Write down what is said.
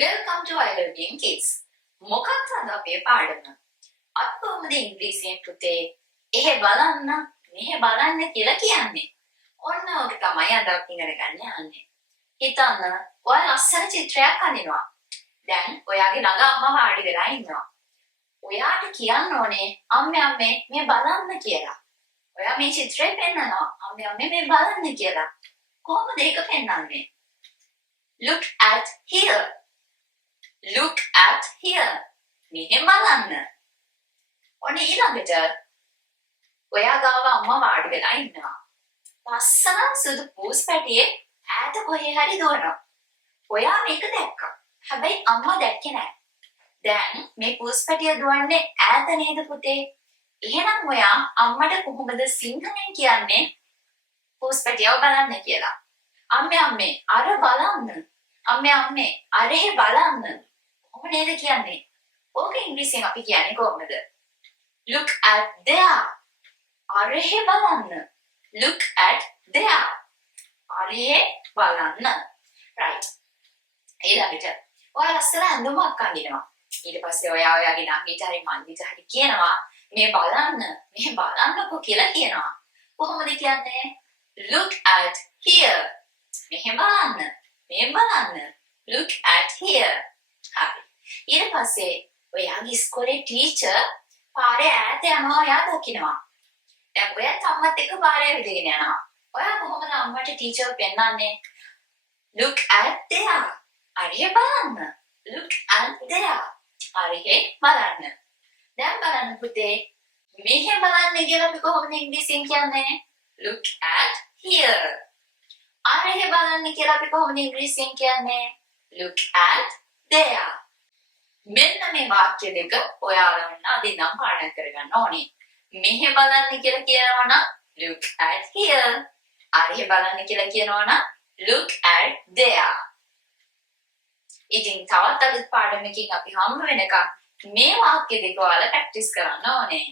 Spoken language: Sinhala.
Welcome to there.when kids. මොකක්ද අද අපේ පාඩම? අත් කොහොමද ඉංග්‍රීසියෙන් පුතේ එහෙ බලන්න මෙහෙ බලන්න කියලා කියන්නේ? ඔන්න ඔක තමයි අද අපි ඉගෙන ගන්න යන්නේ. හිතන්න ඔයා ලස්සන චිත්‍රයක් අඳිනවා. දැන් ඔයාගේ ළඟ අම්මා වාඩි වෙලා ඉන්නවා. ඔයාට කියන්න ඕනේ අම්මේ මේ බලන්න කියලා. ඔයා මේ චිත්‍රය පෙන්නනවා. අම්මේ මේ බලන්න කියලා. කොහොමද ඒක පෙන්නන්නේ? Look at here. Look at here. මෙහෙම බලන්න. ඔන්න ඊළඟට ඔයා ගාව අම්මා වාඩි වෙලා ඉන්නවා. ලස්සන සුදු පූස් පැටියේ ඈත කොහේ හරි දුවනවා. ඔයා මේක දැක්කා. හැබැයි අම්මා දැක්කේ නැහැ. දැන් මේ පූස් පැටිය දුවන්නේ ඈත නේද පුතේ? එහෙනම් ඔයා අම්මට කොහොමද සිංහලෙන් කියන්නේ පූස් පැටියව බලන්න කියලා? අම්මේ අර බලන්න. අම්මේ අරහෙ බලන්න. කොහොම නේද කියන්නේ? ඕක ඉංග්‍රීසියෙන් අපි කියන්නේ කොහොමද? Look at there. අරහෙ බලන්න. Look at there. අරහෙ බලන්න. Right. ඊළඟට ඔයා ලස්සන ඇඳුමක් අඳිනවා. ඊට පස්සේ ඔයා ඔයාගේ නංගිට හරි මල්ලිට හරි කියනවා මේ බලන්න බලන්නකෝ කියලා කියනවා. කොහොමද කියන්නේ? Look at here. මෙහෙම බලන්න. මේ බලන්න. Look at here. හරි. ඊට පස්සේ ඔයාගේ ඉස්කෝලේ ටීචර් පාරේ ඈත යනවා ඔයා දකිනවා. දැන් ඔයා අම්මත් එක්ක පාරේ විදගෙන යනවා. ඔයා කොහොමද අම්මට ටීචර් පෙන්නන්නේ? Look at there. අරහෙ බලන්න. Look at there. අරහෙ බලන්න. දැන් බලන්න පුතේ මෙහෙ බලන්න කියලා අපි කොහොමද ඉංග්‍රීසියෙන් කියන්නේ? Look at here. අරහෙ බලන්න කියලා අපි කොහොමද ඉංග්‍රීසියෙන් කියන්නේ? Look at there. මෙන්න මේ වාක්‍ය දෙක ඔයාලන්න අදිනම් පාඩම් කරගන්න ඕනේ. මෙහෙ බලන්න කියලා කියනවා නම් look at here. අරහෙ බලන්න කියලා කියනවා නම් look at there. ඉතින් තවත් අලුත් පාඩමකින් අපි හම්බ වෙනකම් මේ වාක්‍ය දෙක ඔයාලා ප්‍රැක්ටිස් කරන්න ඕනේ.